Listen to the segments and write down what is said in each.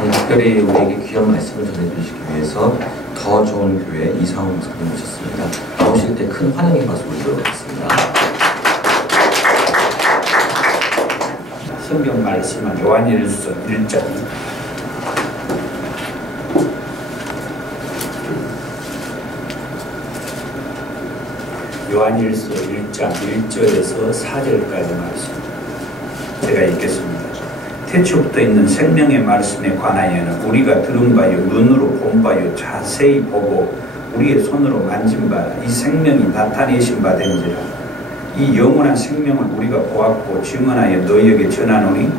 오늘 특별히 우리에게 귀한 말씀을 전해주시기 위해서 더 좋은 교회 이상훈 목사님 모셨습니다. 나오실 때 큰 환영의 박수 드리겠습니다. 성경 말씀은 요한일서 1장 요한일서 1장 1절에서 4절까지 말씀 제가 읽겠습니다. 태초부터 있는 생명의 말씀에 관하여는 우리가 들은 바요 눈으로 본 바요 자세히 보고 우리의 손으로 만진 바라 이 생명이 나타내신 바 된지라. 이 영원한 생명을 우리가 보았고 증언하여 너희에게 전하노니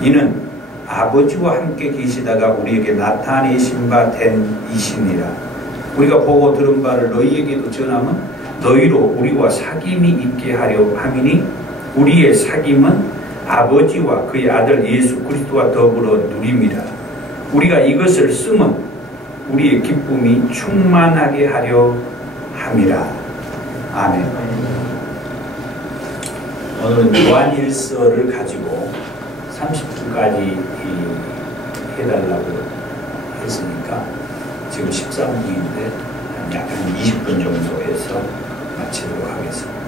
이는 아버지와 함께 계시다가 우리에게 나타내신 바 된 이시니라. 우리가 보고 들은 바를 너희에게도 전하면 너희로 우리와 사귐이 있게 하려 함이니 우리의 사귐은 아버지와 그의 아들 예수 그리스도와 더불어 누림이라. 우리가 이것을 쓰면 우리의 기쁨이 충만하게 하려 함이라. 아멘. 오늘은 요한일서를 가지고 30분까지 해달라고 했으니까 지금 13분인데 약 한 20분 정도 해서 마치도록 하겠습니다.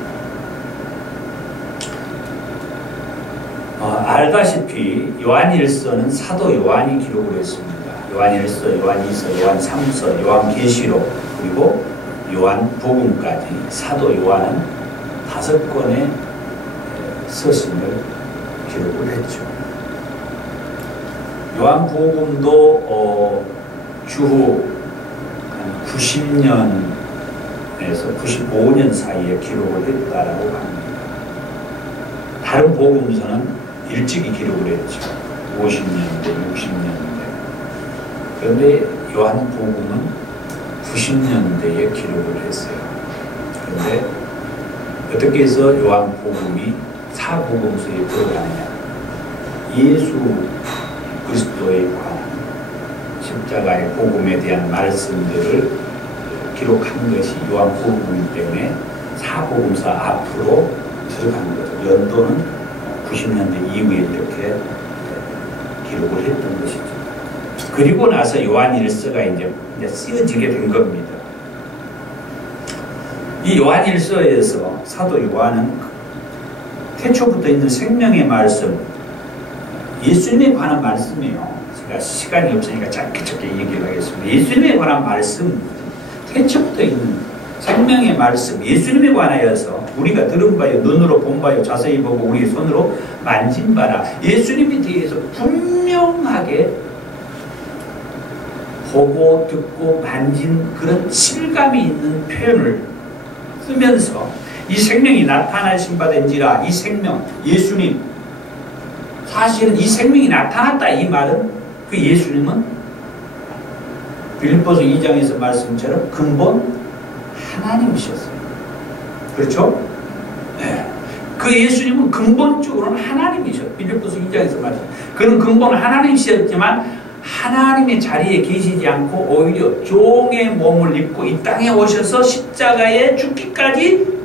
알다시피 요한일서는 사도 요한이 기록을 했습니다. 요한일서, 요한이서, 요한삼서, 요한계시록 그리고 요한복음까지 사도 요한은 5권의 서신을 기록을 했죠. 요한복음도 주후 한 90년에서 95년 사이에 기록을 했다라고 합니다. 다른 복음서는 일찍이 기록을 했죠. 50년대, 60년대. 그런데 요한복음은 90년대에 기록을 했어요. 그런데 어떻게 해서 요한복음이 사복음서에 들어가느냐. 예수 그리스도에 관한 십자가의 복음에 대한 말씀들을 기록한 것이 요한복음이기 때문에 사복음서 앞으로 들어간 거죠. 연도는 90년대 이후에 이렇게 기록을 했던 것이죠. 그리고 나서 요한일서가 이제 쓰여지게 된 겁니다. 이 요한일서에서 사도 요한은 태초부터 있는 생명의 말씀, 예수님에 관한 말씀이에요. 제가 시간이 없으니까 짧게 얘기를 하겠습니다. 예수님에 관한 말씀, 태초부터 있는 생명의 말씀, 예수님에 관하여서 우리가 들은 바요, 눈으로 본 바요, 자세히 보고 우리의 손으로 만진 바라. 예수님에 대해서 분명하게 보고 듣고 만진 그런 실감이 있는 표현을 쓰면서 이 생명이 나타나신 바 된지라. 이 생명, 예수님, 사실은 이 생명이 나타났다 이 말은 그 예수님은 빌립보서 2장에서 말씀처럼 근본 하나님이셨어요. 그렇죠? 네. 그 예수님은 근본적으로는 하나님이셨어요. 빌립보서 2장에서 말씀. 그는 근본 하나님이셨지만 하나님의 자리에 계시지 않고 오히려 종의 몸을 입고 이 땅에 오셔서 십자가에 죽기까지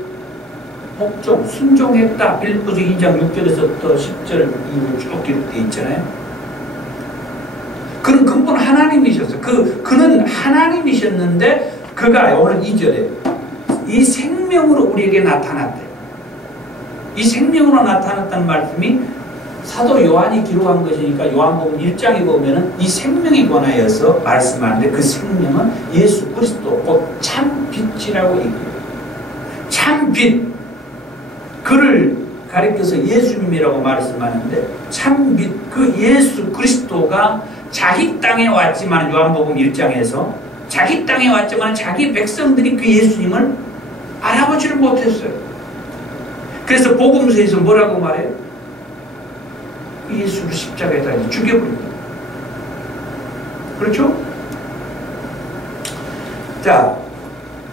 복종, 순종했다. 빌립보서 2장 6절에서 또 10절 이후로 쭉 기록되어 있잖아요. 그는 근본 하나님이셨어요. 그는 하나님이셨는데 그가 오늘 2절에 이 생명으로 우리에게 나타났대요. 이 생명으로 나타났다는 말씀이 사도 요한이 기록한 것이니까 요한복음 1장에 보면은 이 생명에 관하여서 말씀하는데 그 생명은 예수 그리스도 곧 참빛이라고 얘기해요. 참빛. 그를 가리켜서 예수님이라고 말씀하는데 참빛 그 예수 그리스도가 자기 땅에 왔지만 요한복음 1장에서 자기 땅에 왔지만 자기 백성들이 그 예수님을 알아보지를 못했어요. 그래서 복음서에서 뭐라고 말해요? 예수를 십자가에다 죽여버립니다. 그렇죠? 자,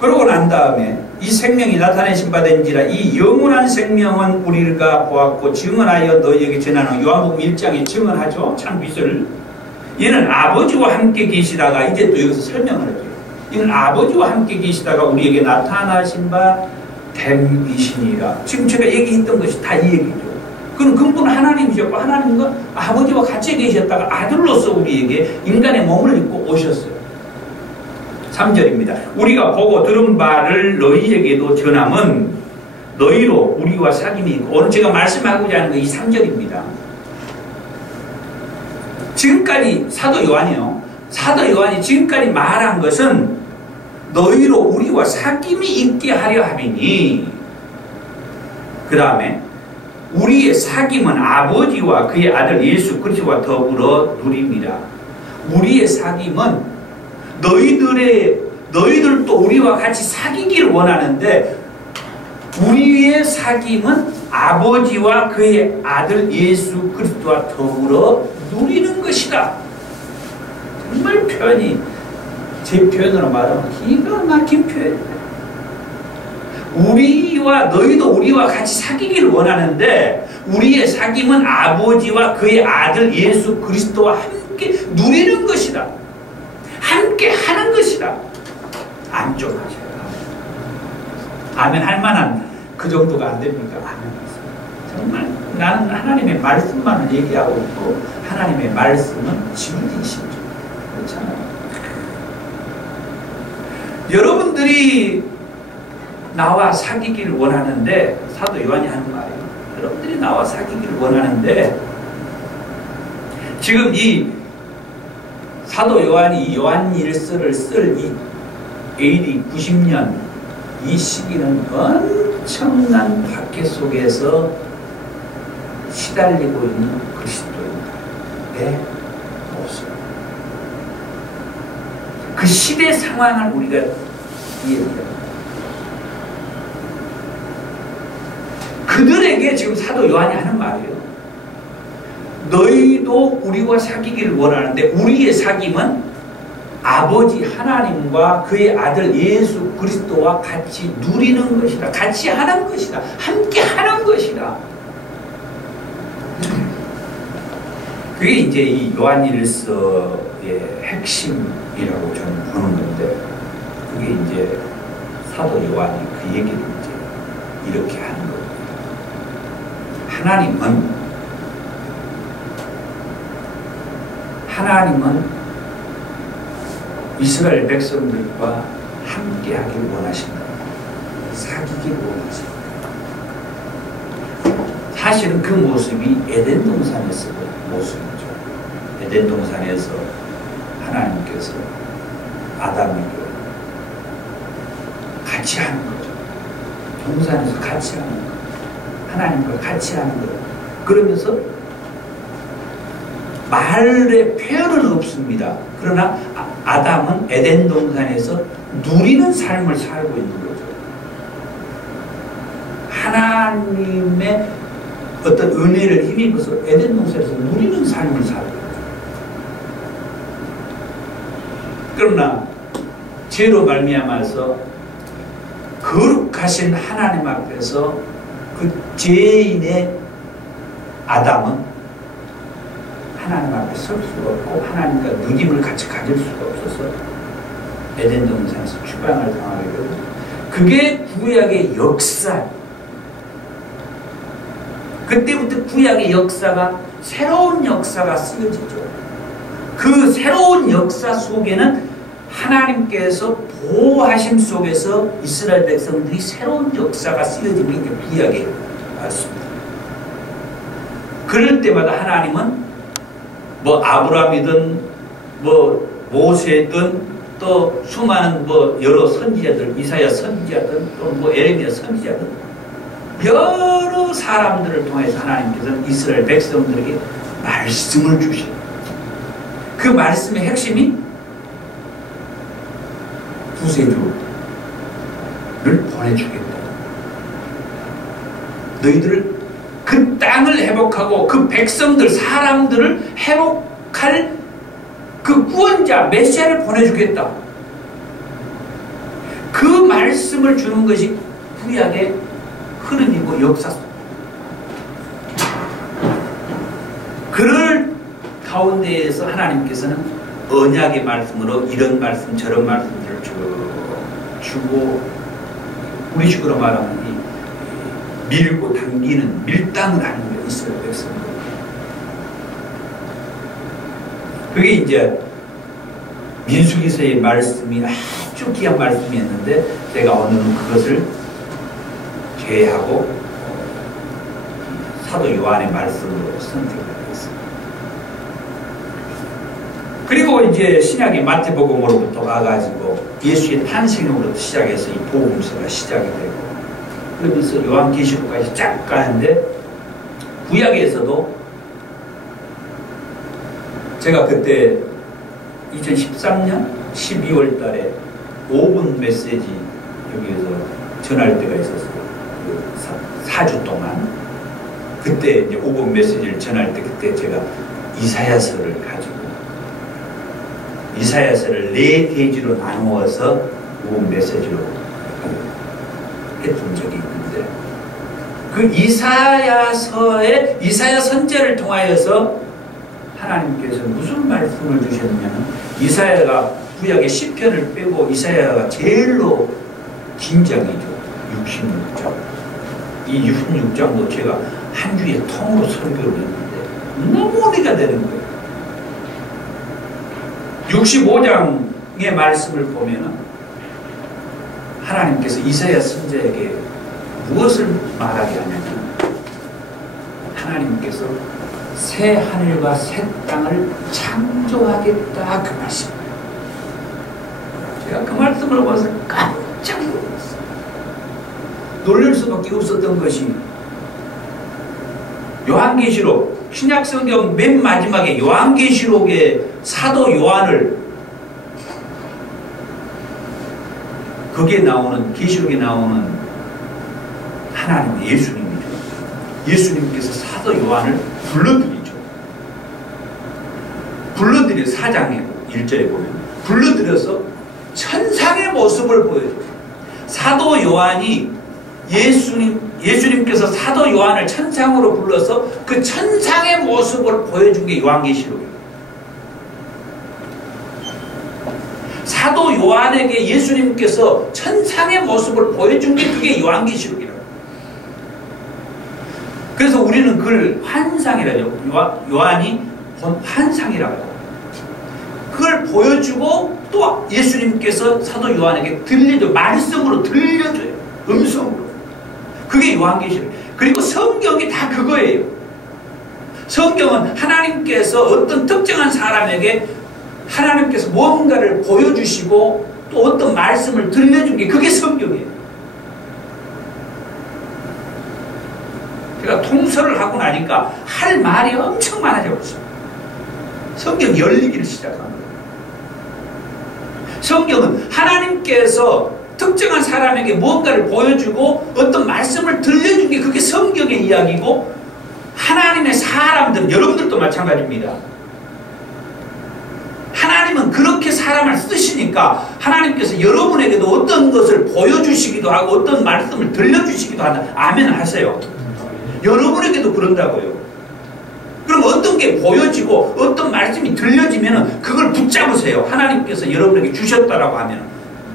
그러고 난 다음에 이 생명이 나타내신 바 된지라. 이 영원한 생명은 우리가 보았고 증언하여 너희에게 전하는 요한복음 1장에 증언하죠. 참빛을. 이는 아버지와 함께 계시다가 이제 또 여기서 설명을 해요. 이는 아버지와 함께 계시다가 우리에게 나타나신 바 됨이시니라. 지금 제가 얘기했던 것이 다 이 얘기죠. 그는 근본 하나님이셨고 하나님과 아버지와 같이 계셨다가 아들로서 우리에게 인간의 몸을 입고 오셨어요. 3절입니다. 우리가 보고 들은 바를 너희에게도 전함은 너희로 우리와 사귐이 있고, 오늘 제가 말씀하고자 하는 거 이 3절입니다. 지금까지 사도 요한이 지금까지 말한 것은 너희로 우리와 사귐이 있게 하려 함이니, 그 다음에 우리의 사귐은 아버지와 그의 아들 예수 그리스도와 더불어 누립니다. 우리의 사귐은 너희들도 우리와 같이 사귀기를 원하는데, 우리의 사귐은 아버지와 그의 아들 예수 그리스도와 더불어 누리는 것이다. 정말 표현이, 제 표현으로 말하면 기가 막힌 표현입니다. 너희도 우리와 같이 사귀기를 원하는데, 우리의 사귐은 아버지와 그의 아들 예수 그리스도와 함께 누리는 것이다. 함께 하는 것이다. 아멘 좀 하셔요. 아멘 할 만한 그 정도가 안 됩니까? 아멘. 정말 나는 하나님의 말씀만을 얘기하고 있고, 하나님의 말씀은 진리이시죠. 그렇잖아요. 여러분들이 나와 사귀기를 원하는데, 사도 요한이 하는 말이에요. 여러분들이 나와 사귀기를 원하는데, 지금 이 사도 요한이 이 요한일서를 쓸 이 AD 90년 이 시기는 엄청난 박해 속에서 시달리고 있는 그리스도인의 모습. 그 시대 상황을 우리가 이해해야 그들에게 지금 사도 요한이 하는 말이에요. 너희도 우리와 사귀기를 원하는데, 우리의 사귐은 아버지 하나님과 그의 아들 예수 그리스도와 같이 누리는 것이다. 같이 하는 것이다. 함께 하는 것이다. 그게 이제 이 요한일서의 핵심이라고 저는 보는 건데, 그게 이제 사도 요한이 그 얘기를 이제 이렇게 하는 겁니다. 하나님은 이스라엘 백성들과 함께 하기를 원하신다. 사귀기를 원하신다. 사실은 그 모습이 에덴 동산에서의 모습이죠. 에덴 동산에서 하나님께서 아담에게 같이 하는 거죠. 동산에서 같이 하는 거. 하나님과 같이 하는 거. 그러면서 말의 표현은 없습니다. 그러나 아담은 에덴 동산에서 누리는 삶을 살고 있는 거죠. 하나님의 어떤 은혜를 힘입어서 에덴 동산에서 누리는 삶을 살고 있는 거죠. 그러나 죄로 말미암아서 거룩하신 하나님 앞에서 그 죄인의 아담은 하나님 앞에 설 수가 없고, 하나님과 누님을 같이 가질 수가 없어서 에덴 동산에서 추방을 당하게 되고, 그게 구약의 역사. 그때부터 구약의 역사가 새로운 역사가 쓰여지죠. 그 새로운 역사 속에는 하나님께서 보호하심 속에서 이스라엘 백성들이 새로운 역사가 쓰여지는 게 구약의 말씀입니다. 그럴 때마다 하나님은 뭐 아브라함이든 뭐 모세든 또 수많은 뭐 여러 선지자들, 이사야 선지자든 또 뭐 에레미야 선지자든 여러 사람들을 통해서 하나님께서는 이스라엘 백성들에게 말씀을 주시고, 그 말씀의 핵심이 구세주를 보내주겠다. 너희들을 그 땅을 회복하고 그 백성들, 사람들을 회복할 그 구원자, 메시아를 보내주겠다. 그 말씀을 주는 것이 구약의 흐름이고 역사. 그럴 가운데에서 하나님께서는 언약의 말씀으로 이런 말씀, 저런 말씀들을 주고, 우리식으로 말하면 밀고 당기는 밀당을 하는 거예요. 이스라엘 백성들. 그게 이제 민수기서의 말씀이 아주 귀한 말씀이었는데 제가 오늘은 그것을 제외하고 사도 요한의 말씀으로 선택하겠습니다. 그리고 이제 신약의 마태복음으로부터 가가지고 예수의 탄생으로부터 시작해서 이 복음서가 시작이 되고 그러면서 요한계시록까지 쫙 가는데 구약에서도 제가 그때 2013년 12월 달에 5분 메시지 여기에서 전할 때가 있었어요. 그 4주 동안. 그때 이제 5분 메시지를 전할 때 그때 제가 이사야서를 가지고 이사야서를 4페이지로 나누어서 5분 메시지로 했던 적이 있는데 그 이사야서의 이사야 선제를 통하여서 하나님께서 무슨 말씀을 주셨냐면 이사야가 구약의 시편을 빼고 이사야가 제일로 긴장이죠. 66장. 이 66장도 제가 한 주에 통으로 설교를 했는데 너무 어리가 되는 거예요. 65장의 말씀을 보면은 하나님께서 이사야 선지자에게 무엇을 말하게 하냐면 하나님께서 새 하늘과 새 땅을 창조하겠다 그 말씀이에요. 제가 그 말씀을 봐서 깜짝 놀랐어요. 놀랄 수밖에 없었던 것이 요한계시록 신약성경 맨 마지막에 요한계시록의 사도 요한을 거기에 나오는 계시록에 나오는 하나님 예수님이죠. 예수님께서 사도 요한을 불러들이죠. 불러들여 4장에 1절에 보면 불러들여서 천상의 모습을 보여줘요. 사도 요한이 예수님께서 사도 요한을 천상으로 불러서 그 천상의 모습을 보여준 게 요한계시록이에요. 사도 요한에게 예수님께서 천상의 모습을 보여준 게 그게 요한계시록이라고. 그래서 우리는 그걸 환상이라죠. 요한이 본 환상이라고. 그걸 보여주고 또 예수님께서 사도 요한에게 말씀으로 들려줘요. 음성으로. 그게 요한계시록. 그리고 성경이 다 그거예요. 성경은 하나님께서 어떤 특정한 사람에게 하나님께서 뭔가를 보여주시고 또 어떤 말씀을 들려준 게 그게 성경이에요. 제가 통설을 하고 나니까 할 말이 엄청 많아져 버렸어요. 성경이 열리기를 시작한 거예요. 성경은 하나님께서 특정한 사람에게 뭔가를 보여주고 어떤 말씀을 들려준 게 그게 성경의 이야기고 하나님의 사람들은 여러분들도 마찬가지입니다. 하나님은 그렇게 사람을 쓰시니까 하나님께서 여러분에게도 어떤 것을 보여주시기도 하고 어떤 말씀을 들려주시기도 한다. 아멘 하세요. 여러분에게도 그런다고요. 그럼 어떤 게 보여지고 어떤 말씀이 들려지면 그걸 붙잡으세요. 하나님께서 여러분에게 주셨다라고 하면.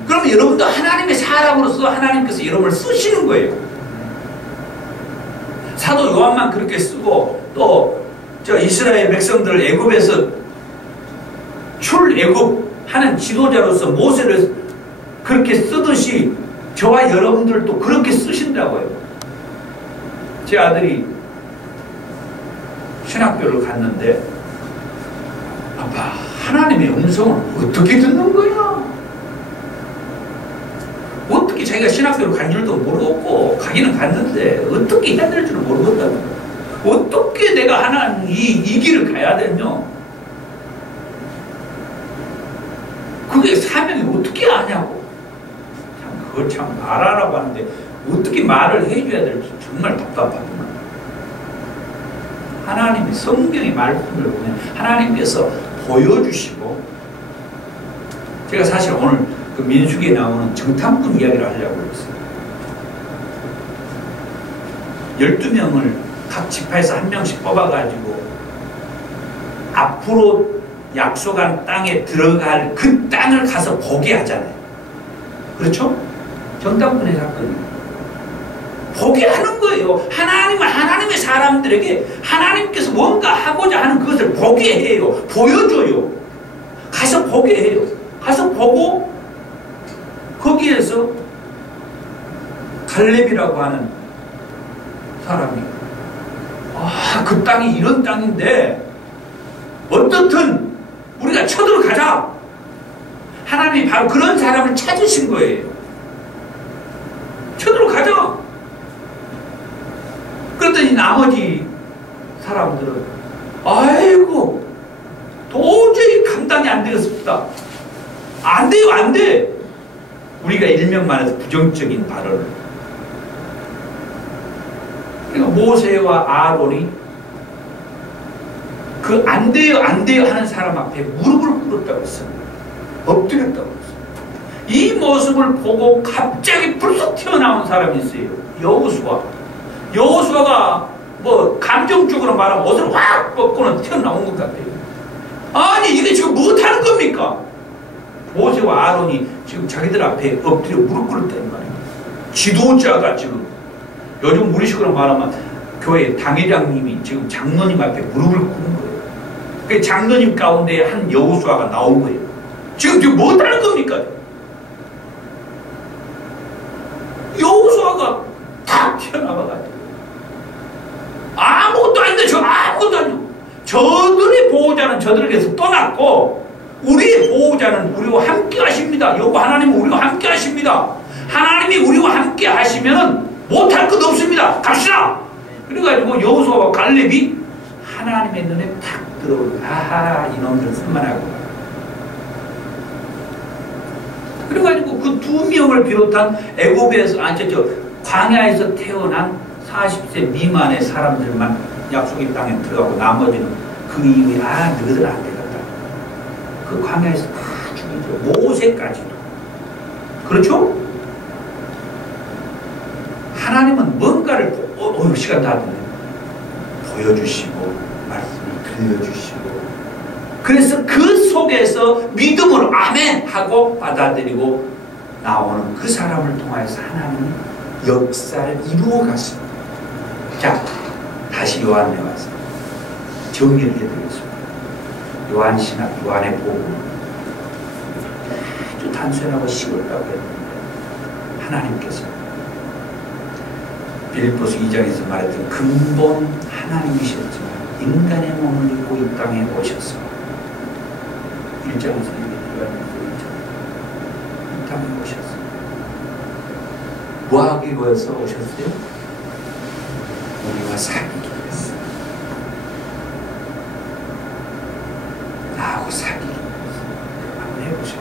그러면 여러분도 하나님의 사람으로서 하나님께서 여러분을 쓰시는 거예요. 사도 요한만 그렇게 쓰고 또 저 이스라엘 백성들을 애굽에서 출애굽하는 지도자로서 모세를 그렇게 쓰듯이 저와 여러분들도 그렇게 쓰신다고요. 제 아들이 신학교를 갔는데 아빠 하나님의 음성을 어떻게 듣는 거야? 어떻게 자기가 신학교를 간 줄도 모르겠고 가기는 갔는데 어떻게 해야 될 줄 모르겠다고. 어떻게 내가 하나님 이 길을 가야 되냐? 그게 사명이 어떻게 아냐고. 참 그걸 참 말하라고 하는데 어떻게 말을 해줘야 될지 정말 답답합니다. 하나님의 성경의 말씀을 보면 하나님께서 보여주시고 제가 사실 오늘 그 민수기에 나오는 정탐꾼 이야기를 하려고 했어요. 12명을 각 지파에서 한 명씩 뽑아가지고 앞으로 약속한 땅에 들어갈 그 땅을 가서 보게 하잖아요. 그렇죠? 정탐꾼의 사건이에요. 보게 하는 거예요. 하나님은 하나님의 사람들에게 하나님께서 뭔가 하고자 하는 그것을 보게 해요. 보여줘요. 가서 보게 해요. 가서 보고 거기에서 갈렙이라고 하는 사람이 그 땅이 이런 땅인데 어떻든 우리가 쳐들어가자. 하나님이 바로 그런 사람을 찾으신 거예요. 쳐들어가자. 그랬더니 나머지 사람들은 아이고 도저히 감당이 안 되겠습니다. 안 돼요, 안 돼. 우리가 일명만 해서 부정적인 발언을. 그러니까 모세와 아론이 그 안 돼요, 안 돼요 하는 사람 앞에 무릎을 꿇었다고 했어요. 엎드렸다고 했어요. 이 모습을 보고 갑자기 불쑥 튀어나온 사람이 있어요. 여호수아. 여호수아가 뭐 감정적으로 말하면 옷을 확 벗고는 튀어나온 것 같아요. 아니 이게 지금 무엇하는 겁니까? 모세와 아론이 지금 자기들 앞에 엎드려 무릎 꿇었다는 말이에요. 지도자가 지금 요즘 우리식으로 말하면 교회 당회장님이 지금 장로님 앞에 무릎을 꿇는 거예요. 그 장로님 가운데 한 여호수아가 나온 거예요. 지금 무엇하는 겁니까? 여호수아가 탁 튀어나와가지고 아무것도 아닌데 저 아무것도 아니고 저들의 보호자는 저들에게서 떠났고 우리의 보호자는 우리와 함께 하십니다. 여호와 하나님은 우리와 함께 하십니다. 하나님이 우리와 함께 하시면 못할 것 없습니다. 갑시다. 그래가지고 여호수아와 갈렙이 하나님의 눈에 탁 들어오고 아하 이놈들 쓸만하고 그래가지고 그 두 명을 비롯한 애굽에서 광야에서 태어난 40세 미만의 사람들만 약속의 땅에 들어가고 나머지는 그 이후에 너희들 안 되겠다. 그 광야에서 다 죽이죠. 모세까지도. 그렇죠? 하나님은 뭔가를 시간 다 됐네. 보여주시고 말씀을 들려주시고 그래서 그 속에서 믿음으로 아멘 하고 받아들이고 나오는 그 사람을 통해서 하나님이 역사를 이루어 갔습니다. 자, 다시 요한에 와서 정리를 해드리겠습니다. 요한신학, 요한의 복음 아주 단순하고 쉬웠다고 했는데 하나님께서 빌립보서 2장에서 말했던 근본 하나님이셨지만 인간의 몸을 입고 이 땅에 오셔서 1장에서 이 땅에 오셨어요. 뭐하기 위해서 오셨어요? 우리와 사귀기 위해서. 나하고 사귀기 위해서. 한번 해보세요.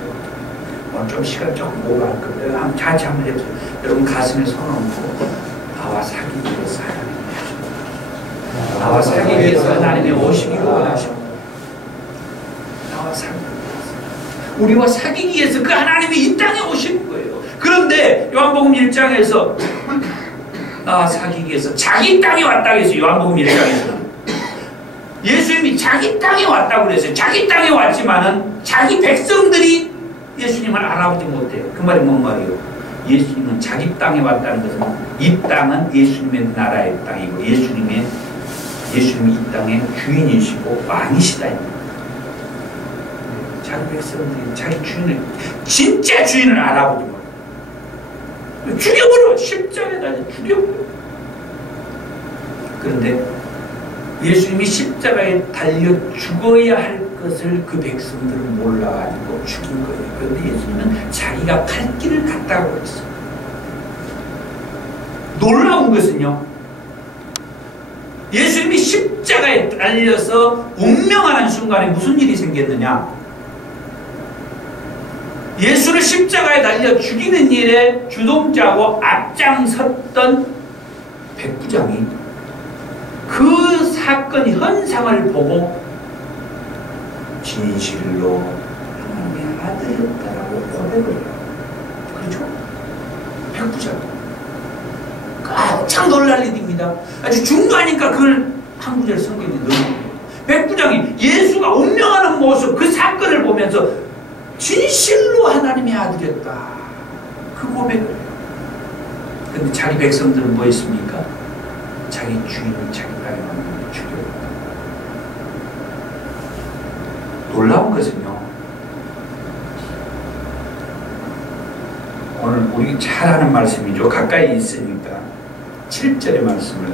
오늘 좀 시간 조금 오버할 건데 같이 한번 해보세요. 여러분 가슴에 손 얹고 나와 사귀기 위해서 하나님이 오십니다. 나와 사귀기 위해서 하나님이 오시기를 원하십니다. 나와 사귀기 위해서. 우리와 사귀기 위해서 그 하나님이 이 땅에 오신 거예요. 그런데 요한복음 1장에서 나와 사귀기 위해서 자기 땅에 왔다고 했어요. 요한복음 1장에서는 예수님이 자기 땅에 왔다고 그랬어요. 자기 땅에 왔지만은 자기 백성들이 예수님을 알아보지 못해요. 그 말이 뭔 말이에요? 예수님은 자기 땅에 왔다는 것은 이 땅은 예수님의 나라의 땅이고 예수님이 이 땅의 주인이시고 왕이시다. 자기 백성들이 자기 주인을 진짜 주인을 알아보지 못해요. 죽여버려. 십자가에다 죽여버려. 그런데 예수님이 십자가에 달려 죽어야 할 것을 그 백성들은 몰라가지고 죽인 거예요. 그런데 예수님은 자기가 갈 길을 갔다고 그랬어요. 놀라운 것은요, 예수님이 십자가에 달려서 운명하는 순간에 무슨 일이 생겼느냐? 예수를 십자가에 달려 죽이는 일에 주동자고 앞장섰던 백부장이 그 사건 현상을 보고 진실로 하나님의 아들이었다라고 고백을 해요. 그렇죠? 백부장 깜짝 놀랄 일입니다. 아주 중요하니까 그걸 한 구절 성경에 넣어요. 백부장이 예수가 운명하는 모습 그 사건을 보면서 진실로 하나님의 아들이었다. 그 고백을 해요. 근데 자기 백성들은 뭐 했습니까? 자기 주인이 자기 딸을 죽여요. 놀라운 것은요, 오늘 우리 잘 아는 말씀이죠. 가까이 있으니까 7절의 말씀을,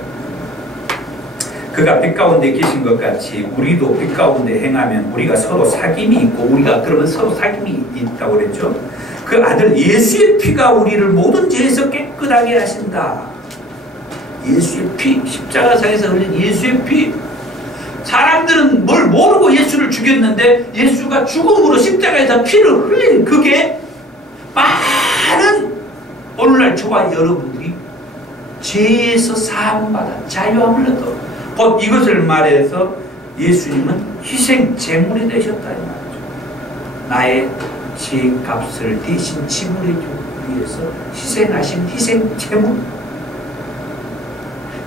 그가 빛 가운데 계신 것 같이 우리도 빛 가운데 행하면 우리가 서로 사귐이 있고, 우리가 그러면 서로 사귐이 있다고 그랬죠. 그 아들 예수의 피가 우리를 모든 죄에서 깨끗하게 하신다. 예수의 피, 십자가상에서 흘린 예수의 피. 사람들은 뭘 모르고 예수를 죽였는데 예수가 죽음으로 십자가에서 피를 흘린 그게 많은 오늘날 저와 여러분들이 죄에서 사함받아 자유함을 얻어, 곧 이것을 말해서 예수님은 희생 제물이 되셨다 이 말이죠. 나의 죄값을 대신 지불해 주기 위해서 희생하신 희생 제물,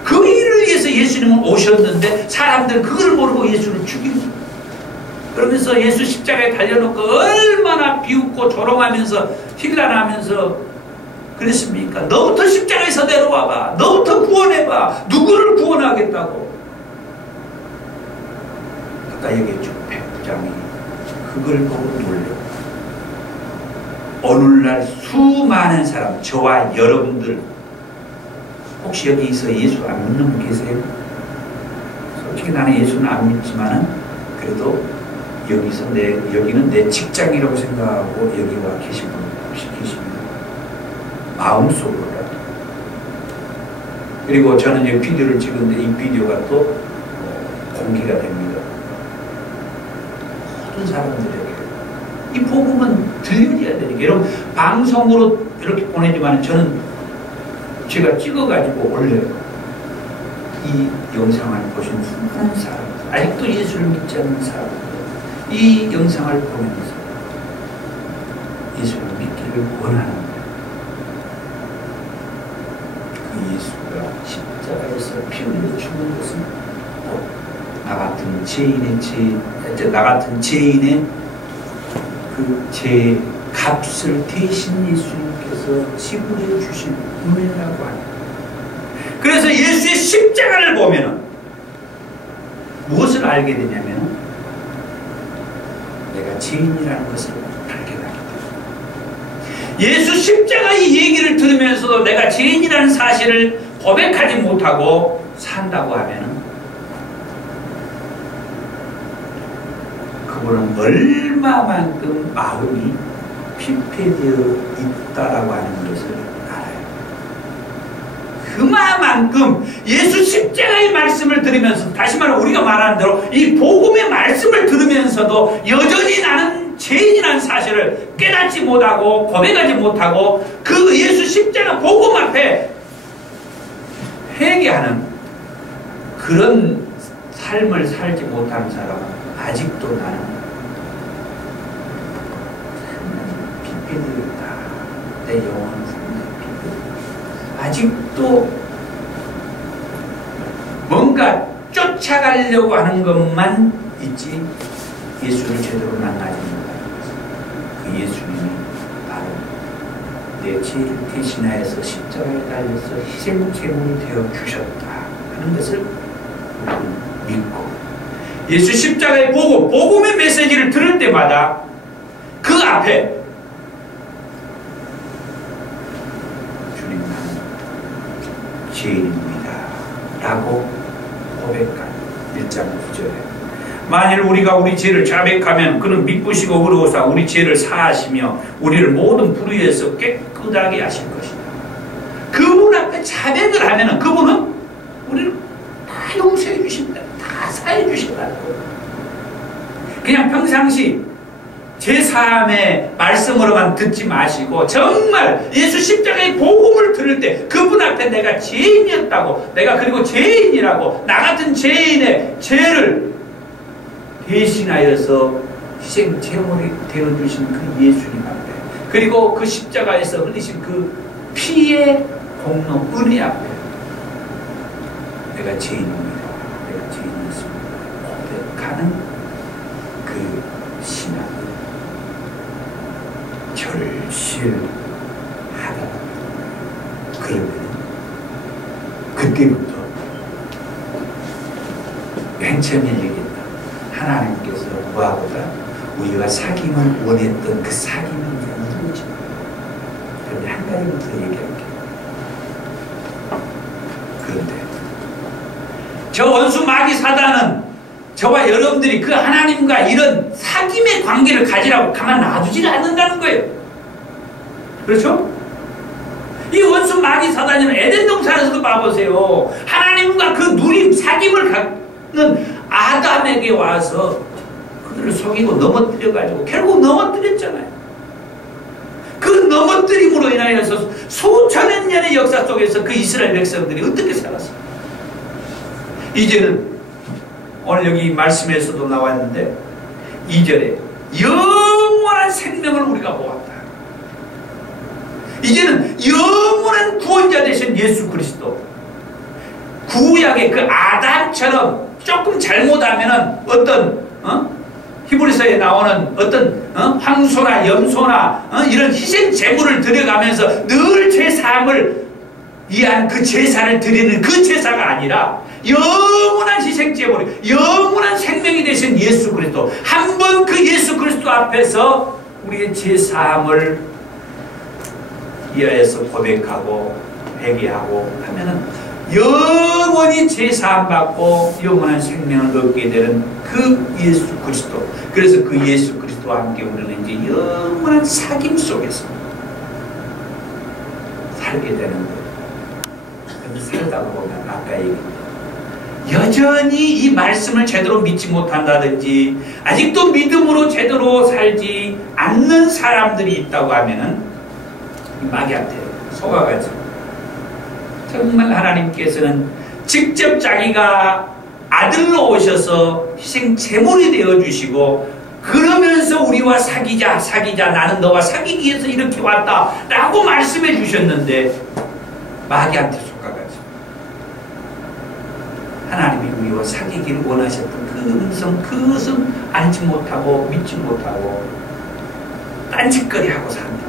그 일을 위해서 예수님은 오셨는데 사람들은 그걸 모르고 예수를 죽이고, 그러면서 예수 십자가에 달려놓고 얼마나 비웃고 조롱하면서 힐난하면서 그랬습니까? 너부터 십자가에서 내려와봐, 너부터 구원해봐, 누구를 구원하겠다고. 아까 얘기했죠. 백부장이 그걸 보고 놀려. 오늘날 수많은 사람, 저와 여러분들, 혹시 여기서 예수 안 믿는 분 계세요? 솔직히 나는 예수는 안 믿지만은 그래도 여기서 여기는 내 직장이라고 생각하고 여기 와 계신 분 혹시 계십니다. 마음속으로라도. 그리고 저는 이 비디오를 찍었는데 이 비디오가 또 공개가 됩니다. 모든 사람들에게 이 복음은 들려줘야 되니까. 여러분, 방송으로 이렇게 보내지만 저는 제가 찍어가지고 올려요. 이 영상을 보신 수많은 사람들, 아직도 예수를 믿지 않는 사람들, 이 영상을 보면서 예수를 믿기를 원하는 거예요. 그 예수가 십자가에서 피 흘려 죽는 것은 나 같은 죄인의 그 죄 값을 대신 예수님께서 지불해 주신 은혜라고 합니다. 그래서 예수의 십자가를 보면은 무엇을 알게 되냐면 내가 죄인이라는 것을 알게 됩니다. 예수 십자가 이 얘기를 들으면서도 내가 죄인이라는 사실을 고백하지 못하고 산다고 하면은 그분은 얼마만큼 마음이 피폐되어 있다라고 하는 것을 알아요. 그만큼 예수 십자가의 말씀을 들으면서, 다시 말해 우리가 말하는 대로 이 복음의 말씀을 들으면서도 여전히 나는 죄인이라는 사실을 깨닫지 못하고 고백하지 못하고 그 예수 십자가 복음 앞에 회개하는 그런 삶을 살지 못하는 사람은 아직도 나는 핍폐되어 있다. 내 영혼은 아직도 뭔가 쫓아가려고 하는 것만 있지 예수를 제대로 만나지 못하는 것은 그 예수님이 바로 내 죄를 대신하여서 십자가에 달려서 희생제물이 되어 주셨다 하는 것을 우리는 믿고, 예수 십자가의 복음의 메시지를 들을 때마다 그 앞에 주님 나는 죄인입니다 라고 고백한 1장 9절에, 만일 우리가 우리 죄를 자백하면 그는 믿으시고 의로우사 우리 죄를 사하시며 우리를 모든 불의에서 깨끗하게 하실 것이다. 그분 앞에 자백을 하면 그분은 우리를 다 용서해 주신다, 다 사해 주신다는 거예요. 그냥 평상시 제사함의 말씀으로만 듣지 마시고 정말 예수 십자가의 복음을 들을 때 그분 앞에 내가 죄인이었다고, 내가 그리고 죄인이라고, 나 같은 죄인의 죄를 대신하여서 희생 제물이 되어주신 그 예수님 앞에, 그리고 그 십자가에서 흘리신 그 피의 공로 은혜 앞에 내가 죄인입니다, 내가 죄인이었습니다 고백하는 그 신앙 절실하다. 그러면 그때부터 맨 처음 얘기했다. 하나님께서 뭐하고다 우리가 사귐을 원했던 그 사귐을 이루어지. 그런데 한 가지부터 얘기할게요. 그런데 저 원수 마귀 사단은 저와 여러분들이 그 하나님과 이런 사귐의 관계를 가지라고 가만 놔두지를 않는다는 거예요. 그렇죠? 이 원수 마귀 사단은 에덴 동산에서도 봐보세요. 하나님과 그 누림 사귐을 갖는 아담에게 와서 그들을 속이고 넘어뜨려가지고 결국 넘어뜨렸잖아요. 그 넘어뜨림으로 인하여서 수천 년의 역사 속에서 그 이스라엘 백성들이 어떻게 살았어요? 이제는 오늘 여기 말씀에서도 나왔는데 2절에 영원한 생명을 우리가 보았다. 이제는 영원한 구원자 되신 예수 그리스도, 구약의 그 아담처럼 조금 잘못하면은 어떤 히브리서에 나오는 어떤 황소나 염소나 이런 희생 제물을 드려가면서 늘 제사함을 위한 그 제사를 드리는 그 제사가 아니라 영원한 희생 제물, 영원한 생명이 되신 예수 그리스도, 한 번 그 예수 그리스도 앞에서 우리의 제사함을 위하여서 고백하고 회개하고 하면은 영원히 제사함 받고 영원한 생명을 얻게 되는 그 예수 그리스도. 그래서 그 예수 그리스도와 함께 우리는 이제 영원한 사귐 속에서 살게 되는 거예요. 근데 살다 보면 아까 얘기했던 여전히 이 말씀을 제대로 믿지 못한다든지 아직도 믿음으로 제대로 살지 않는 사람들이 있다고 하면은 마귀한테 속아가지고 정말 하나님께서는 직접 자기가 아들로 오셔서 희생 제물이 되어주시고 그러면서 우리와 사귀자 나는 너와 사귀기 위해서 이렇게 왔다 라고 말씀해 주셨는데 마귀한테 속아가지고 하나님이 우리와 사귀기를 원하셨던 그 음성 그것은 알지 못하고 믿지 못하고 딴짓거리하고 산다.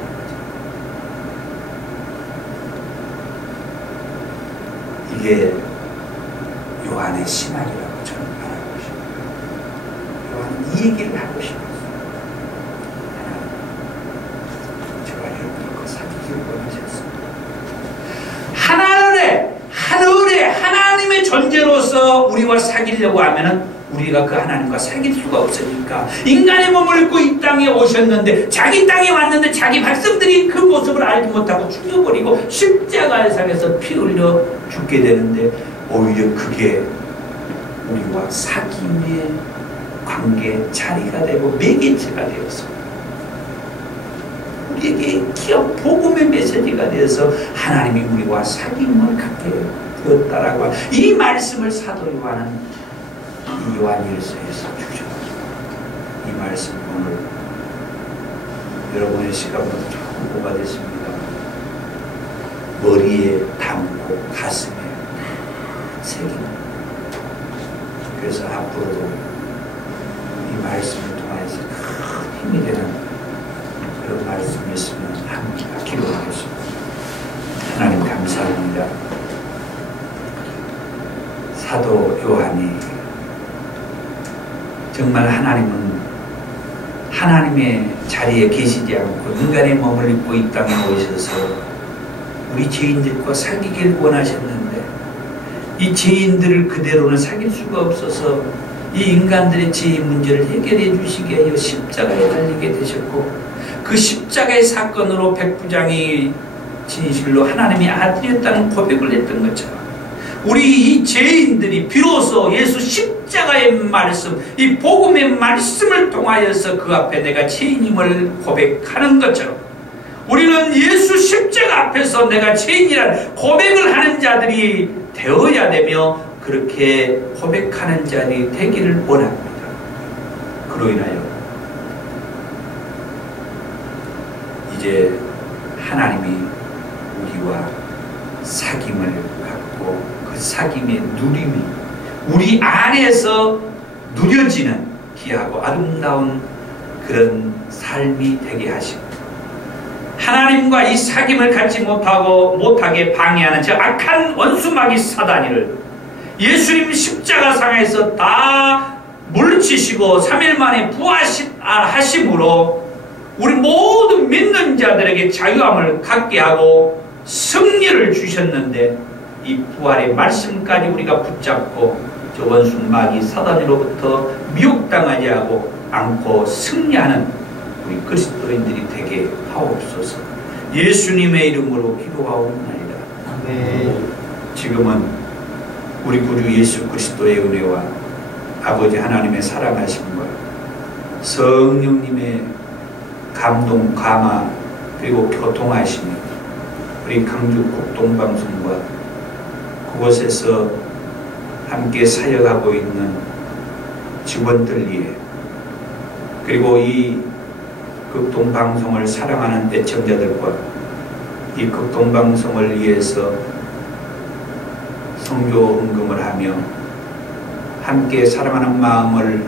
이게 요한의 신학이라고 저는 말하고 싶어요. 요한은 이 얘기를 하고 싶었어요. 제가 여러분과 사귀기를 원하셨습니다. 하늘에 하나님의 존재로서 우리와 사귀려고 하면은 우리가 그 하나님과 사귈 수가 없으니까 인간의 몸을 입고 이 땅에 오셨는데 자기 땅에 왔는데 자기 백성들이 그 모습을 알지 못하고 죽여버리고 십자가의 상에서 피 흘려 죽게 되는데 오히려 그게 우리와 사귐의 관계 자리가 되고 매개체가 되어서 우리에게 기업 복음의 메시지가 되어서 하나님이 우리와 사귐을 갖게 되었다라고 이 말씀을 사도 요한은 이 요한일서에서 주셨습니다. 이 말씀 오늘 여러분의 시간부터 조금 뭐가 됐습니다. 머리에 담고 가슴에 새깁니다. 그래서 앞으로도 이 말씀을 통해서 큰 힘이 되는 그런 말씀이었으면 합니다. 기도하겠습니다. 하나님 감사합니다. 사도 요한이 정말 하나님은 하나님의 자리에 계시지 않고 인간의 몸을 입고 이 땅에 오셔서 우리 죄인들과 사귀길 원하셨는데 이 죄인들을 그대로는 사귈 수가 없어서 이 인간들의 죄의 문제를 해결해 주시게 하여 십자가에 달리게 되셨고 그 십자가의 사건으로 백부장이 진실로 하나님의 아들이었다는 고백을 했던 것처럼 우리 이 죄인들이 비로소 예수 십자가의 말씀, 이 복음의 말씀을 통하여서 그 앞에 내가 죄인임을 고백하는 것처럼 우리는 예수 십자가 앞에서 내가 죄인이라는 고백을 하는 자들이 되어야 되며 그렇게 고백하는 자들이 되기를 원합니다. 그로 인하여 이제 하나님이 우리와 사귐을 갖고 그 사귐의 누림이 우리 안에서 누려지는 귀하고 아름다운 그런 삶이 되게 하시고 하나님과 이 사귐을 갖지 못하게 방해하는 저 악한 원수마귀 사단이를 예수님 십자가상에서 다 물리치시고 3일 만에 부활하심으로 우리 모든 믿는 자들에게 자유함을 갖게 하고 승리를 주셨는데, 이 부활의 말씀까지 우리가 붙잡고 저 원수 마귀 사단으로부터 미혹당하지 않고 승리하는 우리 그리스도인들이 되게 하옵소서. 예수님의 이름으로 기도하옵나이다. 아멘. 지금은 우리 구주 예수 그리스도의 은혜와 아버지 하나님의 사랑하심과 성령님의 감동, 감화, 그리고 교통하심이 우리 강주 국동방송과 그곳에서 함께 사역하고 있는 직원들 위해, 그리고 이 극동방송을 사랑하는 애청자들과 이 극동방송을 위해서 선교 헌금을 하며 함께 사랑하는 마음을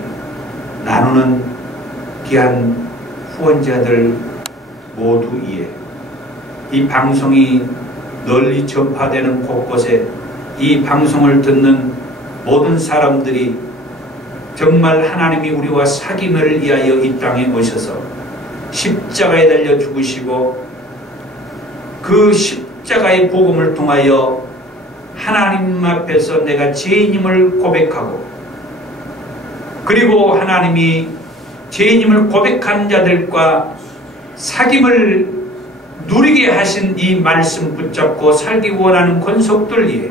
나누는 귀한 후원자들 모두 위에, 이 방송이 널리 전파되는 곳곳에 이 방송을 듣는 모든 사람들이 정말 하나님이 우리와 사귐을 위하여 이 땅에 오셔서 십자가에 달려 죽으시고 그 십자가의 복음을 통하여 하나님 앞에서 내가 죄인임을 고백하고, 그리고 하나님이 죄인임을 고백한 자들과 사귐을 누리게 하신 이 말씀 붙잡고 살기 원하는 권속들 위해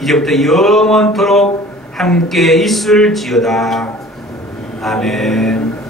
이제부터 영원토록 함께 있을지어다. 아멘.